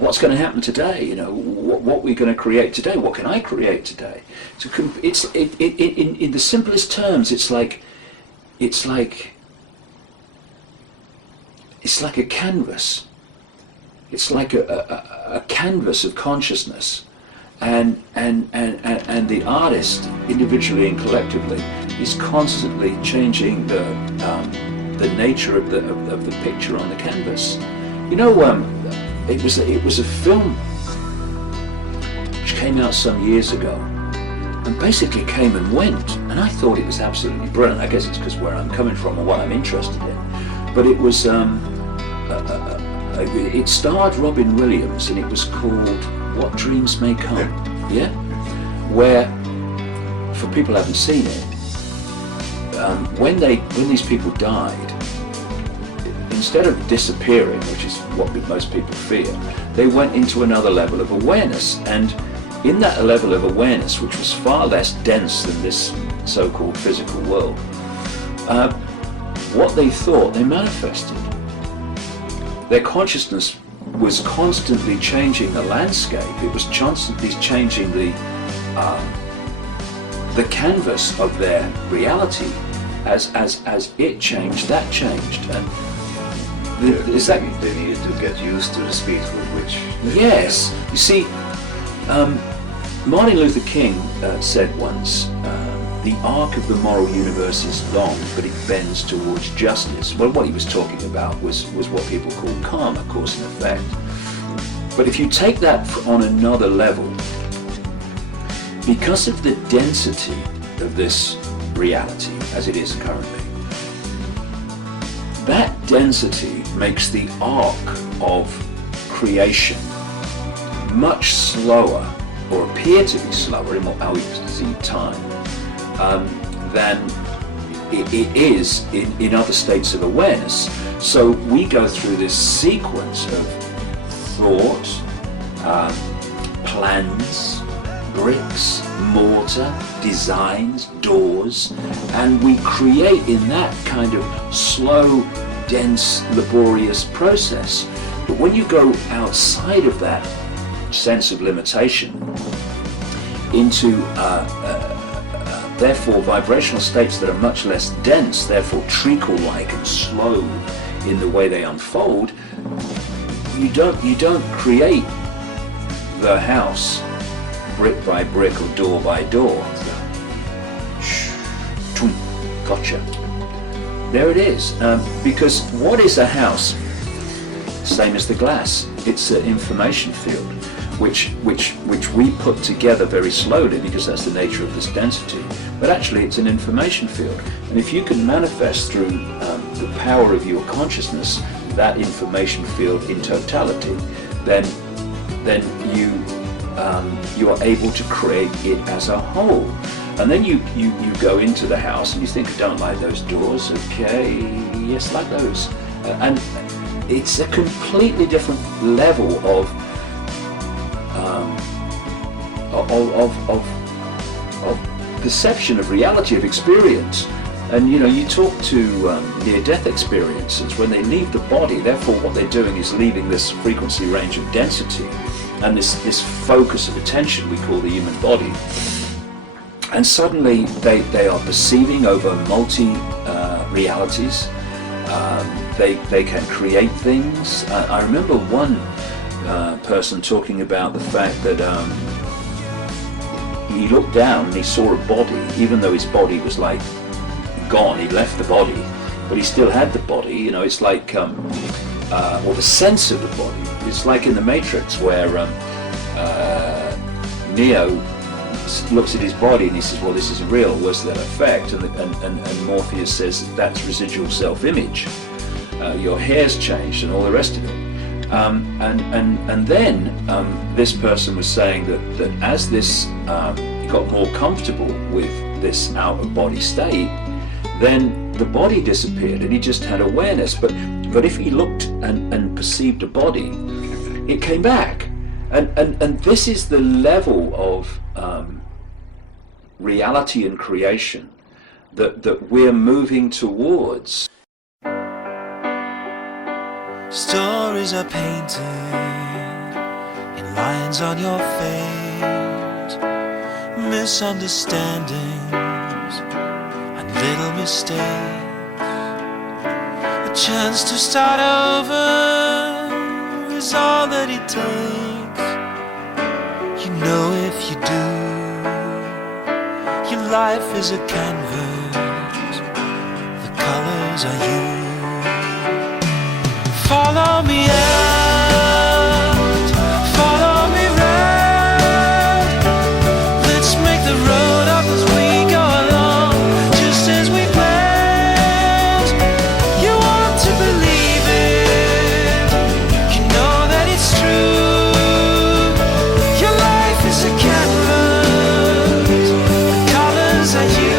what's going to happen today? You know, what we're going to create today? What can I create today? So in the simplest terms, it's like a canvas. It's like a canvas of consciousness, and the artist, individually and collectively, is constantly changing the nature of the picture on the canvas. You know, it was a film which came out some years ago, and basically came and went, and I thought it was absolutely brilliant. I guess it's because where I'm coming from and what I'm interested in. But it was it starred Robin Williams, and it was called What Dreams May Come. Yeah, where, for people who haven't seen it, when these people died, instead of disappearing, which is what most people fear, they went into another level of awareness, and in that level of awareness, which was far less dense than this so-called physical world, what they thought, they manifested. Their consciousness was constantly changing the landscape. It was constantly changing the canvas of their reality. As it changed, that changed. And they needed to get used to the speed with which... Yes. You see, Martin Luther King said once, the arc of the moral universe is long, but it bends towards justice. Well, what he was talking about was what people call karma, cause and effect. But if you take that on another level, because of the density of this reality as it is currently, that density makes the arc of creation much slower, or appear to be slower in how we see time, than it is in other states of awareness. So we go through this sequence of thought, plans, bricks, mortar, designs, doors, and we create in that kind of slow, dense, laborious process. But when you go outside of that sense of limitation into therefore vibrational states that are much less dense, therefore treacle-like and slow in the way they unfold, you don't create the house brick by brick or door by door. Gotcha. There it is. Because what is a house? Same as the glass. It's an information field, which we put together very slowly because that's the nature of this density. But actually, it's an information field, and if you can manifest through the power of your consciousness that information field in totality, then you are able to create it as a whole. And then you go into the house and you think, I don't like those doors. Okay, yes, like those, and it's a completely different level of perception of reality, of experience. And you know, you talk to near-death experiencers, when they leave the body, therefore what they're doing is leaving this frequency range of density and this focus of attention we call the human body. And suddenly they are perceiving over multi-realities. They can create things. I remember one person talking about the fact that he looked down and he saw a body, even though his body was like gone, he'd left the body, but he still had the body. You know, it's like, or the sense of the body. It's like in the Matrix where Neo looks at his body and he says, well, this is real, where's that effect? And Morpheus says, that's residual self-image. Your hair's changed and all the rest of it. And then this person was saying that as this he got more comfortable with this out-of-body state, then the body disappeared and he just had awareness. But if he looked and perceived a body, it came back. And this is the level of reality and creation that we're moving towards. Stories are painted lines on your face, misunderstandings and little mistakes. A chance to start over is all that it takes. You know if you do, your life is a canvas, the colors are you. Follow me out, follow me round. Let's make the road up as we go along, just as we planned. You want to believe it, you know that it's true. Your life is a canvas, the colors are you.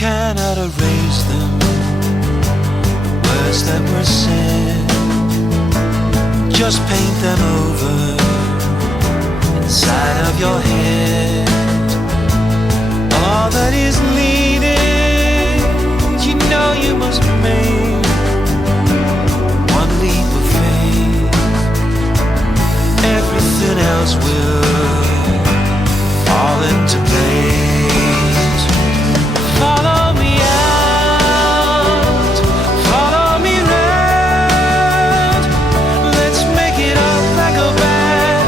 Cannot erase them, the words that were said. Just paint them over inside of your head. All that is needed, you know you must make one leap of faith. Everything else will fall into place. Follow me out, follow me round. Let's make it up and go back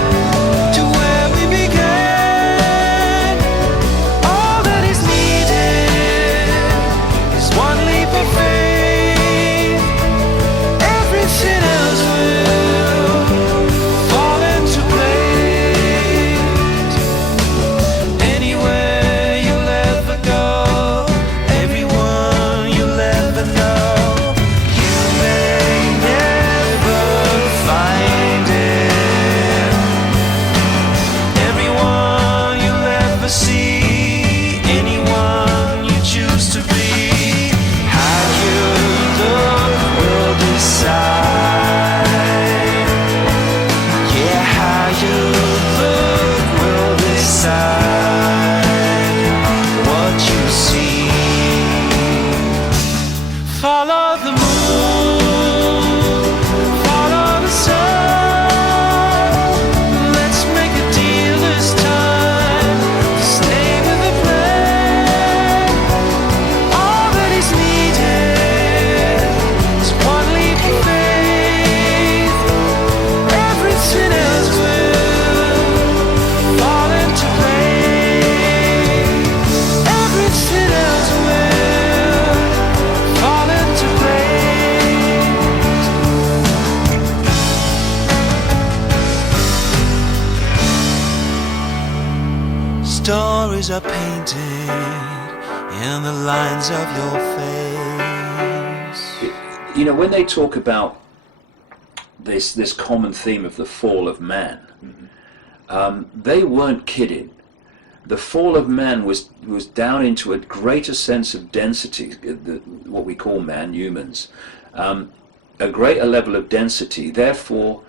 to where we began. All that is needed is one leap of faith. Everything else will fall into place. Anywhere you'll ever go, follow the moon, follow the sun. Let's make a deal this time to stay with the plan. All that is needed is one leap of faith. Everything else will fall into place. Everything else will fall into place. Stories are painted in the lines of your face. You know, when they talk about this common theme of the fall of man, they weren't kidding. The fall of man was down into a greater sense of density, what we call man, humans, a greater level of density, therefore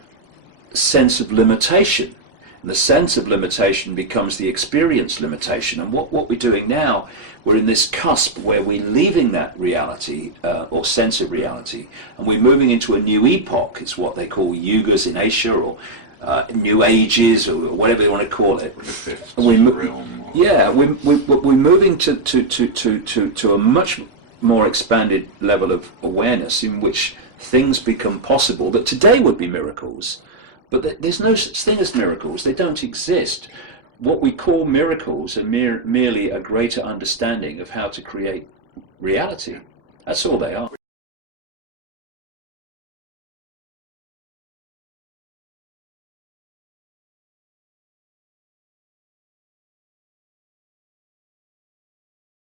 sense of limitation. And the sense of limitation becomes the experience limitation. And what we're doing now, we're in this cusp where we're leaving that reality or sense of reality, and we're moving into a new epoch. It's what they call yugas in Asia, or new ages, or whatever you want to call it. And we're moving to a much more expanded level of awareness in which things become possible that today would be miracles. But there's no such thing as miracles. They don't exist. What we call miracles are merely a greater understanding of how to create reality. That's all they are.